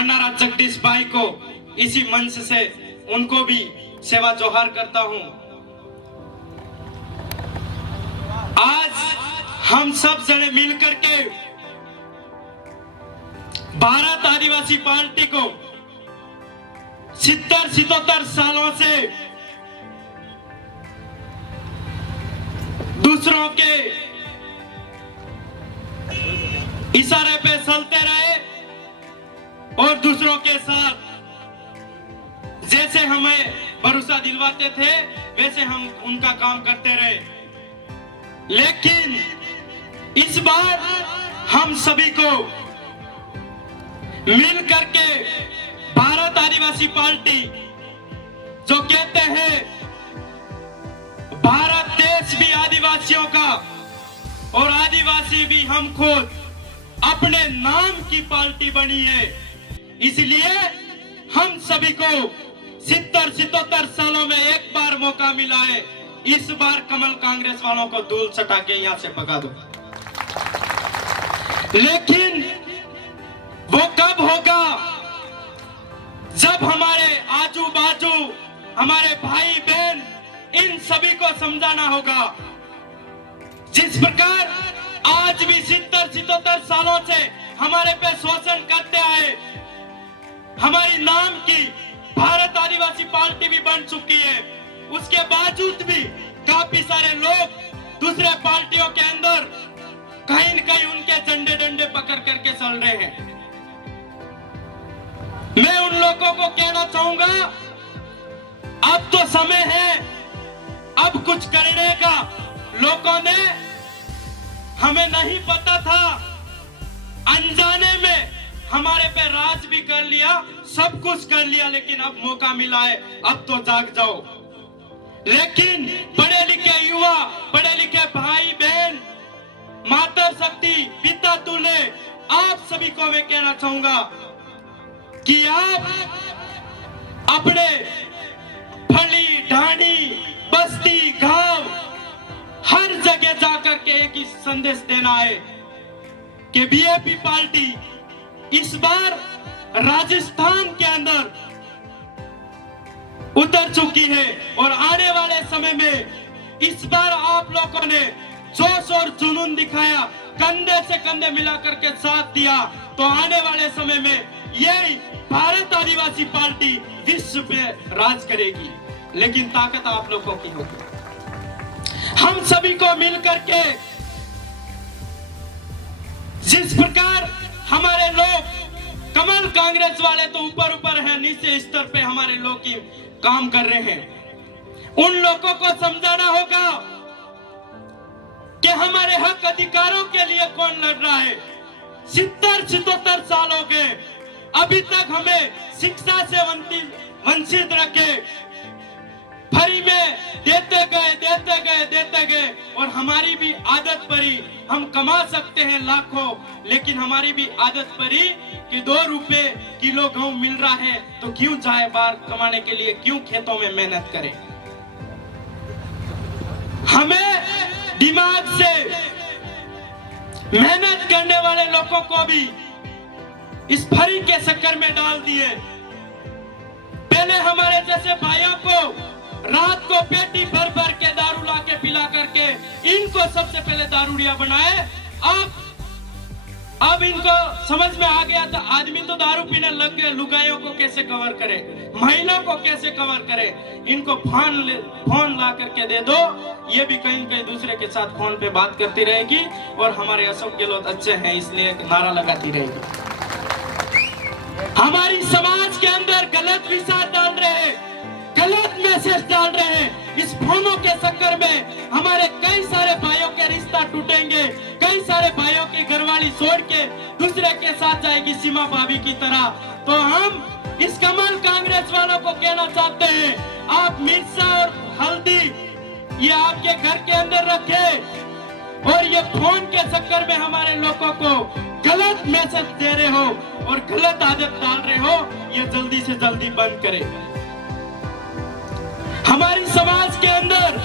मंडारा जगदीश भाई को इसी मंच से उनको भी सेवा जोहार करता हूं। आज हम सब जने मिलकर के भारत आदिवासी पार्टी को 70-77 सालों से दूसरों के इशारे पे चलते रहे और दूसरों के साथ जैसे हमें भरोसा दिलवाते थे वैसे हम उनका काम करते रहे। लेकिन इस बार हम सभी को मिल करके भारत आदिवासी पार्टी जो कहते हैं भारत देश भी आदिवासियों का और आदिवासी भी हम खुद अपने नाम की पार्टी बनी है। इसलिए हम सभी को 70-77 सालों में एक बार मौका मिला है। इस बार कमल कांग्रेस वालों को धूल सटा के यहां से भगा दो। लेकिन वो कब होगा जब हमारे आजू बाजू हमारे भाई बहन इन सभी को समझाना होगा। जिस प्रकार आज भी 70-77 सालों से हमारे पे शोषण करते आए, हमारी नाम की भारत आदिवासी पार्टी भी बन चुकी है, उसके बावजूद भी काफी सारे लोग दूसरे पार्टियों के अंदर कहीं न कहीं उनके झंडे डंडे पकड़ करके चल रहे हैं। मैं उन लोगों को कहना चाहूंगा, अब तो समय है अब कुछ करने का। लोगों ने हमें नहीं पता था, अनजाने में हमारे पे राज भी कर लिया, सब कुछ कर लिया, लेकिन अब मौका मिला है, अब तो जाग जाओ। लेकिन पढ़े लिखे युवा, पढ़े लिखे भाई बहन, माता शक्ति, पिता तुल्य, आप सभी को मैं कहना चाहूंगा कि आप अपने फली ढाणी बस्ती गांव हर जगह जाकर के एक ही संदेश देना है कि बीजेपी पार्टी इस बार राजस्थान के अंदर उतर चुकी है और आने वाले समय में इस बार आप लोगों ने जोश और जुनून दिखाया, कंधे से कंधे मिलाकर के साथ दिया, तो आने वाले समय में यही भारत आदिवासी पार्टी विश्व पे राज करेगी। लेकिन ताकत आप लोगों की होगी। हम सभी को मिलकर के जिस प्रकार हमारे लोग कमल कांग्रेस वाले तो ऊपर ऊपर है, नीचे स्तर पे हमारे लोग की काम कर रहे हैं, उन लोगों को समझाना होगा कि हमारे हक अधिकारों के लिए कौन लड़ रहा है। 70-77 साल हो गए, अभी तक हमें शिक्षा से वंचित रखे, फ्री में देते गए और हमारी भी आदत पड़ी, हम कमा सकते हैं लाखों, लेकिन हमारी भी आदत पड़ी कि 2 रुपए किलो गेहूं मिल रहा है तो क्यों जाए बाहर कमाने के लिए, क्यों खेतों में मेहनत करें। हमें दिमाग से मेहनत करने वाले लोगों को भी इस फ्री के चक्कर में डाल दिए। पहले हमारे जैसे भाइयों को रात को पेटी भर भर के दारू ला के पिला करके इनको सबसे पहले दारूडिया बनाए। अब इनको समझ में आ गया था, आदमी तो दारू पीने लग गए, लुगाइयों को कैसे कवर करे, महिलाओं को कैसे कवर करे। इनको फोन ला करके दे दो, ये भी कहीं कहीं दूसरे के साथ फोन पे बात करती रहेगी और हमारे अशोक गहलोत अच्छे हैं इसलिए नारा लगाती रहेगी। हमारी समाज के अंदर गलत विचार डाल रहे हैं, गलत मैसेज डाल रहे हैं। इस फोनों के चक्कर में हमारे कई सारे भाइयों के रिश्ता टूटेंगे, कई सारे भाइयों की घरवाली छोड़ के दूसरे के साथ जाएगी सीमा भाभी की तरह। तो हम इस कमल कांग्रेस वालों को कहना चाहते हैं, आप मिर्चा और हल्दी ये आपके घर के अंदर रखे और ये फोन के चक्कर में हमारे लोगों को गलत मैसेज दे रहे हो और गलत आदत डाल रहे हो, ये जल्दी से जल्दी बंद करें। हमारी समाज के अंदर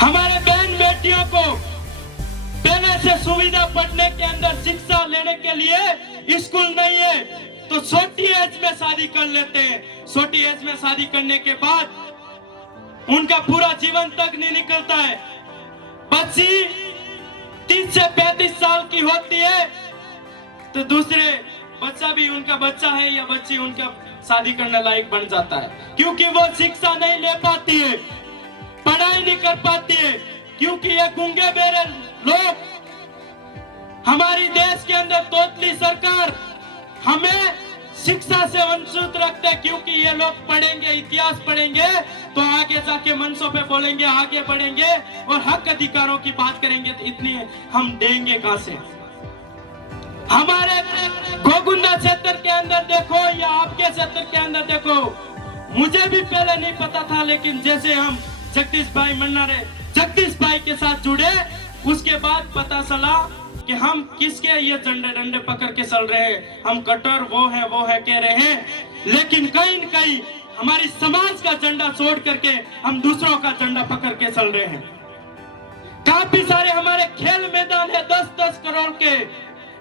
हमारे बहन बेटियों को पहले से सुविधा पढ़ने के अंदर शिक्षा लेने के लिए स्कूल नहीं है तो छोटी एज में शादी कर लेते हैं। छोटी एज में शादी करने के बाद उनका पूरा जीवन तक नहीं निकलता है। बच्ची 30 से 35 साल की होती है तो दूसरे बच्चा भी उनका बच्चा है या बच्ची उनका शादी करने लायक बन जाता है, क्योंकि वो शिक्षा नहीं ले पाती है, पढ़ाई नहीं कर पाती है, क्योंकि ये गूंगे बेरे लोग हमारी देश के अंदर तोतली सरकार हमें शिक्षा से वंचित रखते हैं, क्योंकि ये लोग पढ़ेंगे, इतिहास पढ़ेंगे तो आगे जाके मंचों पे बोलेंगे, आगे बढ़ेंगे और हक अधिकारों की बात करेंगे, तो इतनी हम देंगे कहां से? हमारे गोगुंडा क्षेत्र के अंदर देखो या आपके क्षेत्र के अंदर देखो, मुझे भी पहले नहीं पता था, लेकिन जैसे हम जगदीश भाई मन्नारे जगदीश भाई के साथ जुड़े उसके बाद पता चला कि हम किसके ये झंडे डंडे पकड़ के चल रहे हैं। हम कट्टर वो है कह रहे हैं, लेकिन कहीं न कहीं हमारी समाज का झंडा छोड़ करके हम दूसरों का झंडा पकड़ के चल रहे हैं। काफी सारे हमारे खेल मैदान है 10-10 करोड़ के,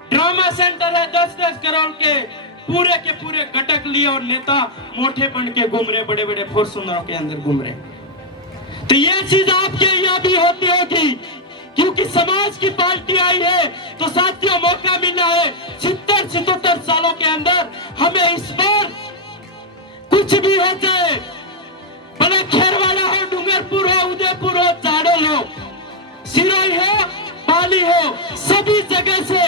ड्रामा सेंटर है 10-10 करोड़ के पूरे घटक लिए और नेता मोटे बन के घूम रहे, बड़े बड़े फॉर्च्यूनरों के अंदर घूम रहे। तो ये चीज आपके यहाँ भी होती होगी, क्योंकि समाज की पार्टी आई है तो साथियों मौका मिला है 70-77 सालों के अंदर हमें इस बार कुछ भी हो जाए, भले खेरवाला हो, डूंगरपुर हो, उदयपुर हो, चाड़ोल हो, सिरोही हो, पाली हो, सभी जगह से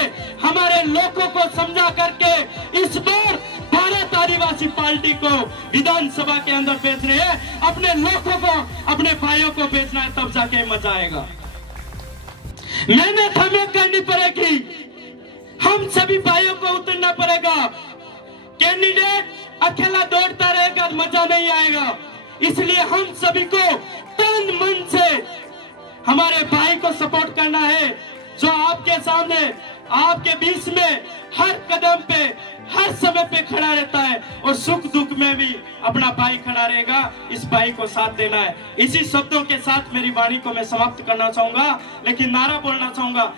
हमारे लोगों को समझा करके इस बार भारत आदिवासी पार्टी को विधानसभा के अंदर भेज रहे हैं। अपने लोगों को, अपने भाइयों को भेजना है, तब जाके मजा आएगा। मेहनत हमें करनी पड़ेगी, हम सभी भाइयों को उतरना पड़ेगा। कैंडिडेट अकेला दौड़ता रहेगा मजा नहीं आएगा, इसलिए हम सभी को तन मन से हमारे भाई को सपोर्ट करना है, जो आपके सामने आपके बीच में हर कदम पे हर समय पे खड़ा रहता है और सुख दुख में भी अपना भाई खड़ा रहेगा। इस भाई को साथ देना है। इसी शब्दों के साथ मेरी वाणी को मैं समाप्त करना चाहूंगा, लेकिन नारा बोलना चाहूंगा।